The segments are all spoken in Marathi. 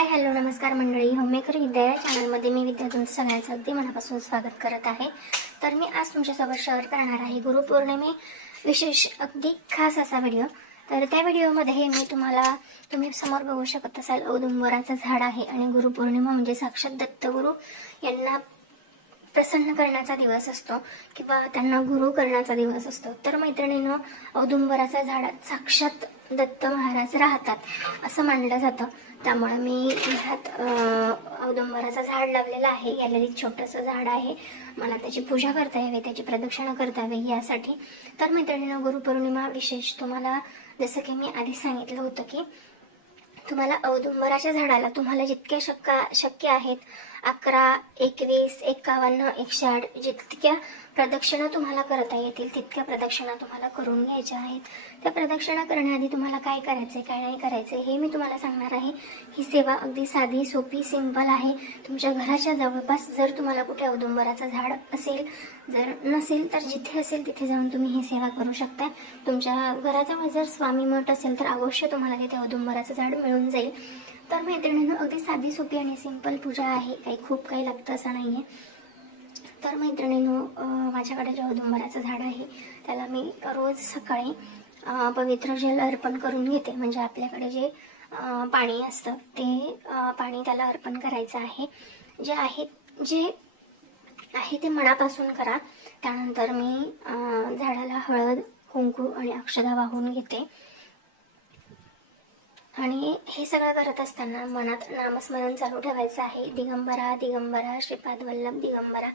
हाय हॅलो नमस्कार मंडळी, होममेकर विद्या या चॅनलमध्ये मी विद्या तुमचं सगळ्यांचं अगदी मनापासून स्वागत करत आहे। तर मी आज तुमच्यासोबत शेअर करणार आहे गुरुपौर्णिमे विशेष अगदी खास असा व्हिडिओ। तर त्या व्हिडिओमध्ये मी तुम्ही समोर बघू शकत असाल औदुंबराचं झाड आहे आणि गुरुपौर्णिमा म्हणजे साक्षात दत्तगुरु यांना प्रसन्न करण्याचा दिवस असतो किंवा त्यांना गुरु करण्याचा दिवस असतो। तर मैत्रिणींनो, औदुंबराच्या झाडात साक्षात दत्त महाराज राहतात असं मानलं जातं। त्यामुळे मी घरात औदुंबराचं झाड लावलेलं आहे। गॅलरीत छोटंसं झाड आहे, मला त्याची पूजा करता यावी, त्याची प्रदक्षिणा करता यावी यासाठी। तर मैत्रिणींनो, गुरुपौर्णिमा विशेष तुम्हाला जसं की मी आधी सांगितलं होतं की तुम्हाला औदुंबराच्या झाडाला तुम्हाला जितक्या शक्य आहेत 11, 21, 51, 108 जितक्या प्रदक्षिणा तुम्हाला करता येतील तितक्या प्रदक्षिणा तुम्हाला करून घ्यायच्या आहेत। त्या प्रदक्षिणा करण्याआधी तुम्हाला काय करायचे काय नाही करायचे हे मी तुम्हाला सांगणार आहे। ही सेवा अगदी साधी सोपी सिंपल आहे। तुमच्या घराच्या जवळपास जर तुम्हाला कुठे औदुंबराचं झाड असेल, जर नसेल तर जिथे असेल तिथे जाऊन तुम्ही ही सेवा करू शकता। तुमच्या घराजवळ जर स्वामी मठ असेल तर अवश्य तुम्हाला तिथे औदुंबराचं झाड मिळून जाईल। तर मैत्रिणींनो, अगदी साधी सोपी आणि सिंपल पूजा आहे, खूप काही लागतं असं नाहीये। तर मैत्रिणींनो, माझ्याकडे जे औदुंबराचं झाड आहे त्याला मी रोज सकाळी पवित्र जल अर्पण करून घेते। म्हणजे आपल्याकडे जे पाणी असतं ते पाणी त्याला अर्पण करायचं आहे। जे आहे ते मनापासून करा। त्यानंतर मी झाडाला हळद, कुंकू आणि अक्षता वाहून घेते आणि हे सगळं करत असताना मनात नामस्मरण चालू ठेवायचं आहे। दिगंबरा दिगंबरा श्रीपाद वल्लभ दिगंबरा,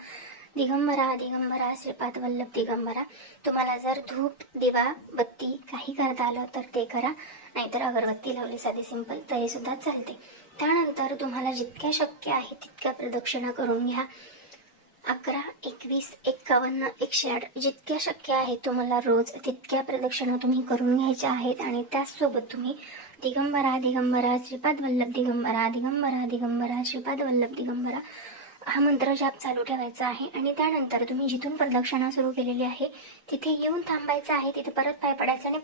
दिगंबरा दिगंबरा श्रीपाद वल्लभ दिगंबरा। तुम्हाला जर धूप, दिवा, बत्ती काही करता आलं तर ते करा, नाहीतर अगरबत्ती लावली साधी सिंपल तरी सुद्धा चालते। त्यानंतर तुम्हाला जितक्या शक्य आहे तितक्या प्रदक्षिणा करून घ्या। 11, 21, 51, 108 जितक्या शक्य आहे तुम्हाला रोज तितक्या प्रदक्षिणा तुम्ही करून घ्यायच्या आहेत। आणि त्याचसोबत तुम्ही दिगंबरा दिगंबरा श्रीपाद वल्लभ दिगंबरा, दिगंबरा दिगंबरा श्रीपाद वल्लभ दिगंबरा हा मंत्र जाप चालू ठेवायचा आहे। आणि त्यानंतर तुम्ही जिथून प्रदक्षिणा सुरू केलेली आहे तिथे येऊन थांबायचं आहे, तिथे परत पाय पडायचं आणि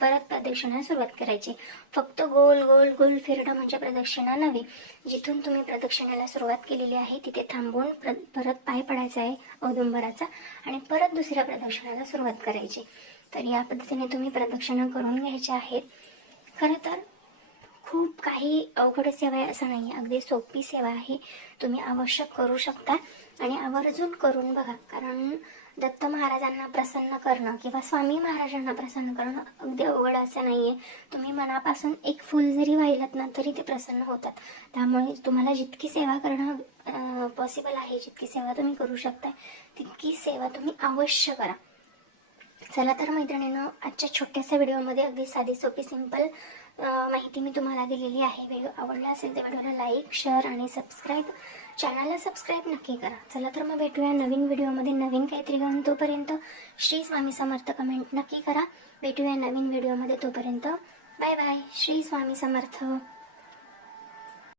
परत प्रदक्षिणा सुरुवात करायची। फक्त गोल गोल गोल फिरणं म्हणजे प्रदक्षिणा नव्हे। जिथून तुम्ही प्रदक्षिणेला सुरुवात केलेली आहे तिथे थांबून परत पाय पडायचा आहे औदुंबराचा आणि परत दुसऱ्या प्रदक्षिणाला सुरुवात करायची। तर या पद्धतीने तुम्ही प्रदक्षिणा करून घ्यायच्या आहेत। खरं तर खूप काही अवघड सेवा आहे असं नाही, अगदी सोपी सेवा आहे, तुम्ही आवश्यक करू शकता आणि आवर्जून करून बघा। कारण दत्त महाराजांना प्रसन्न करणं किंवा स्वामी महाराजांना प्रसन्न करणं अगदी अवघड असं नाहीये। तुम्ही मनापासून एक फूल जरी वाहिलत ना तरी ते प्रसन्न होतात। त्यामुळे तुम्हाला जितकी सेवा करणं पॉसिबल आहे, जितकी सेवा तुम्ही करू शकता तितकी सेवा तुम्ही अवश्य करा। चला तर मैत्रिणींनो, आजच्या छोट्याशा व्हिडिओमध्ये अगदी साधी सोपी सिंपल माहिती मी तुम्हाला दिलेली आहे। व्हिडिओ आवडला असेल तर व्हिडिओला लाईक, शेअर आणि चॅनलला सबस्क्राईब नक्की करा। चला तर मग भेटूया नवीन व्हिडिओमध्ये नवीन काहीतरी घेऊन। तोपर्यंत श्री स्वामी समर्थ कमेंट नक्की करा। भेटूया नवीन व्हिडिओमध्ये, तोपर्यंत बाय बाय। श्री स्वामी समर्थ।